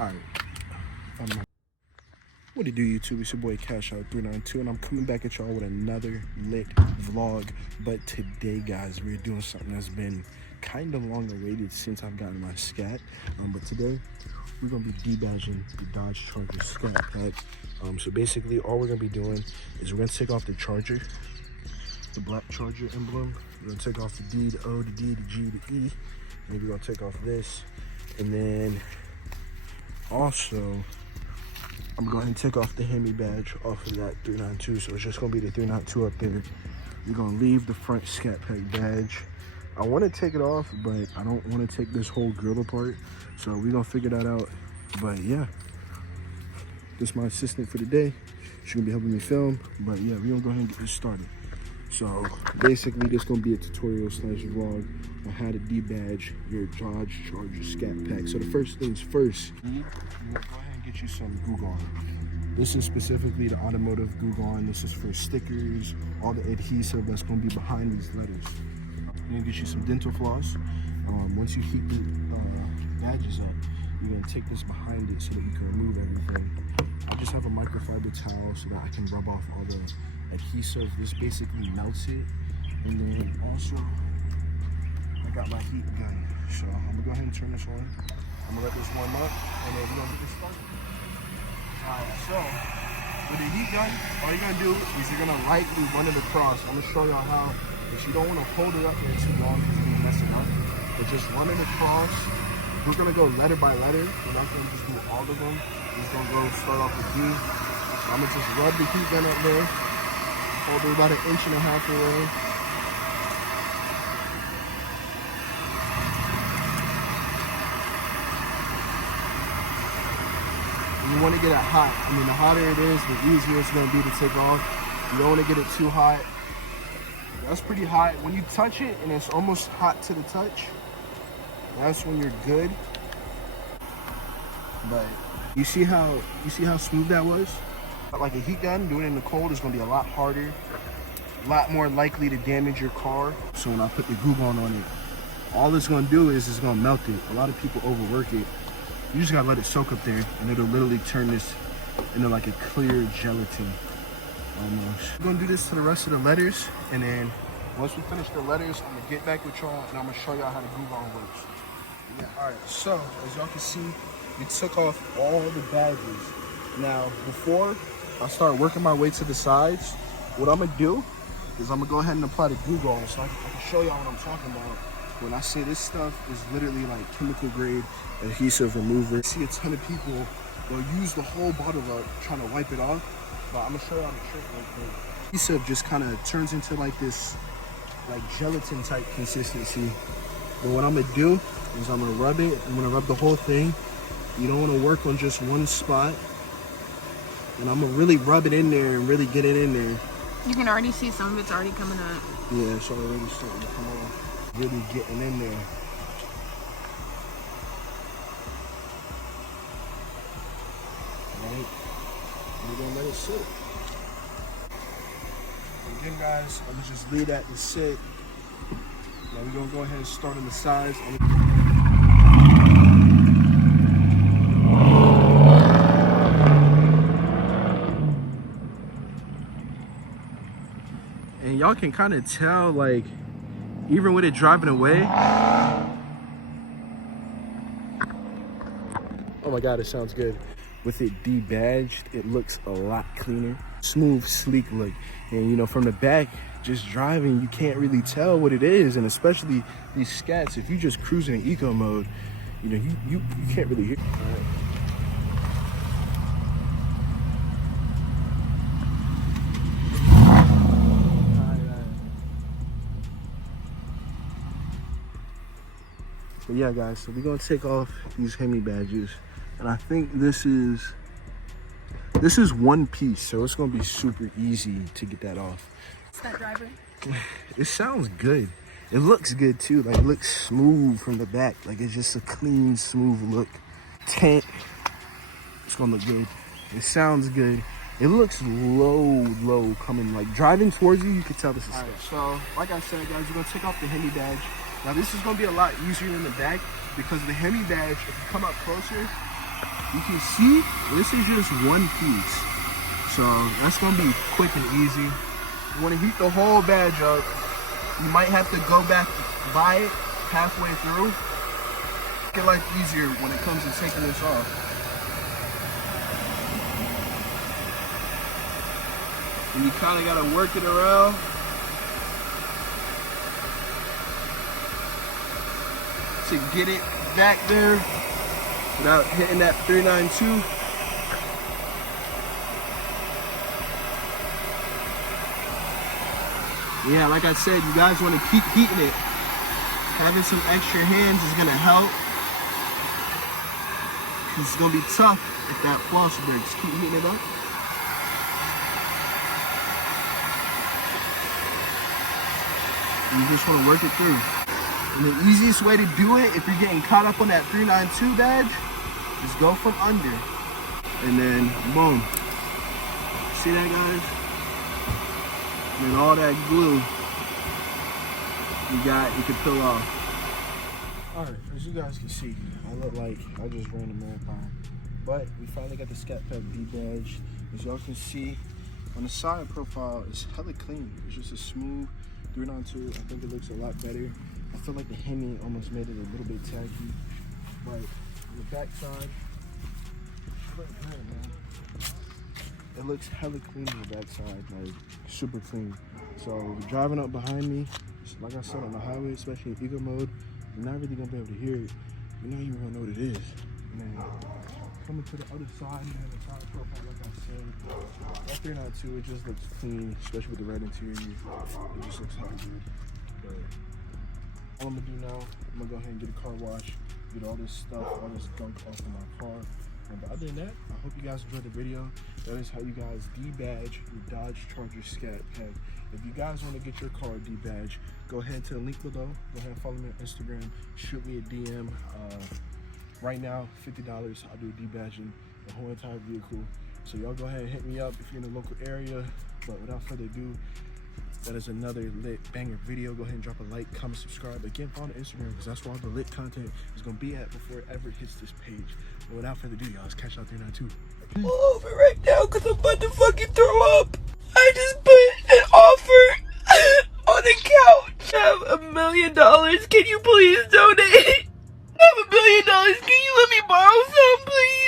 Alright. What it do, YouTube? It's your boy Cash Out 392, and I'm coming back at y'all with another lit vlog. But today, guys, we're doing something that's been kind of long awaited since I've gotten my scat. But today we're gonna be debadging the Dodge Charger ScatPack. So basically, all we're gonna be doing is we're gonna take off the charger, the black charger emblem. We're gonna take off the D, the O, the D, the G, the E, and then we're gonna take off this, and then also I'm going to take off the Hemi badge off of that 392, so it's just going to be the 392 up there. We're going to leave the front ScatPack badge. I want to take it off, but I don't want to take this whole grill apart, so we're going to figure that out. But yeah, this is my assistant for the day. She's going to be helping me film, but yeah, we're going to go ahead and get this started. So basically, this is going to be a tutorial slash vlog on how to debadge your Dodge Charger ScatPack. So the first things first, you go ahead and get you some glue gun. This is specifically the automotive glue gun. This is for stickers, all the adhesive that's going to be behind these letters. You're going to get you some dental floss. Once you heat the badges up, you're going to take this behind it so that you can remove everything. I just have a microfiber towel so that I can rub off all the adhesive. This basically melts it. And then also, I got my heat gun. So I'm gonna go ahead and turn this on. I'm gonna let this warm up, and then we're gonna get this started. Alright, so with the heat gun, all you're gonna do is you're gonna lightly run it across. I'm gonna show y'all how, because you don't wanna hold it up there too long because you're gonna mess it up. But just run it across. We're gonna go letter by letter. We're not gonna just do all of them. We're just gonna go start off with D. So I'm gonna just rub the heat gun up there. Hold it about 1.5 inches away. You want to get it hot. I mean, the hotter it is, the easier it's going to be to take off. You don't want to get it too hot. That's pretty hot. When you touch it and it's almost hot to the touch, that's when you're good. But you see how smooth that was? Like a heat gun, doing it in the cold is going to be a lot harder, a lot more likely to damage your car. So when I put the glue gun on it, all it's going to do is it's going to melt it. A lot of people overwork it. You just got to let it soak up there, and it'll literally turn this into like a clear gelatin almost. We're going to do this to the rest of the letters, and then once we finish the letters, I'm going to get back with y'all, and I'm going to show y'all how the glue gun works. Yeah, all right, so as y'all can see, we took off all the badges. Now, before I start working my way to the sides, what I'm gonna do is I'm gonna go ahead and apply the glue gun so I can show y'all what I'm talking about. When I say this stuff is literally like chemical grade adhesive remover. I see a ton of people, they'll use the whole bottle up trying to wipe it off, but I'm gonna show y'all the trick real quick. Adhesive just kind of turns into like this like gelatin type consistency. But what I'm gonna do is I'm gonna rub it. I'm gonna rub the whole thing. You don't want to work on just one spot. And I'm gonna really rub it in there and really get it in there. You can already see some of it's already coming up. Yeah, it's already starting to come off. Really getting in there. Right? And we're gonna let it sit. Again, guys, I'm gonna just leave that to sit. Now we're gonna go ahead and start on the sides. And y'all can kind of tell, like, even with it driving away. Oh my God, it sounds good. With it debadged, it looks a lot cleaner. Smooth, sleek look. And you know, from the back, just driving, you can't really tell what it is. And especially these scats, if you just cruising in eco mode, you know, you can't really hear. All right. But yeah, guys, so we're gonna take off these Hemi badges, and I think this is one piece, so it's gonna be super easy to get that off. What's that, driver? It sounds good. It looks good too. Like, it looks smooth from the back. Like, it's just a clean, smooth look. Tint. It's gonna look good. It sounds good. It looks low coming. Like, driving towards you, you can tell this is. All right, so like I said, guys, we're gonna take off the Hemi badge. Now this is going to be a lot easier in the back because the Hemi badge, if you come up closer, You can see this is just one piece. So that's gonna be quick and easy. You wanna heat the whole badge up. You might have to go back by it halfway through. Make it life easier when it comes to taking this off. And you kinda gotta work it around. To get it back there without hitting that 392. Yeah, like I said, you guys want to keep heating it. Having some extra hands is gonna help. It's gonna be tough if that floss breaks. Keep heating it up. You just want to work it through. And the easiest way to do it, if you're getting caught up on that 392 badge, is go from under. And then, boom. See that, guys? And then all that glue you can peel off. Alright, as you guys can see, I look like I just ran a marathon. But we finally got the ScatPack D badge. As y'all can see, on the side profile, it's hella clean. It's just a smooth 392. I think it looks a lot better. I feel like the Hemi almost made it a little bit tacky, but on the back side, it looks hella clean on the back side, like super clean. So driving up behind me, like I said, on the highway, especially in eco mode, you're not really gonna be able to hear it. You're not even gonna know what it is. And then coming to the other side, man, the side profile, like I said, that 392, it just looks clean, especially with the red interior. It just looks hella good. But all I'm gonna do now, I'm gonna go ahead and get a car wash, get all this stuff, all this gunk off of my car. But other than that, I hope you guys enjoyed the video. That is how you guys D-badge your Dodge Charger ScatPack. If you guys want to get your car D-badge, go ahead to the link below. Go ahead and follow me on Instagram. Shoot me a DM. Right now, $50. I'll do D-badging the whole entire vehicle. So y'all go ahead and hit me up if you're in the local area. But without further ado, that is another lit banger video. Go ahead and drop a like, comment, subscribe. Again, follow Instagram because that's where all the lit content is going to be at before it ever hits this page. But without further ado, y'all, let's catch out 392. I'm all over right now because I'm about to fucking throw up. I just put an offer on the couch. I have $1 million. Can you please donate? I have $1 million. Can you let me borrow some, please?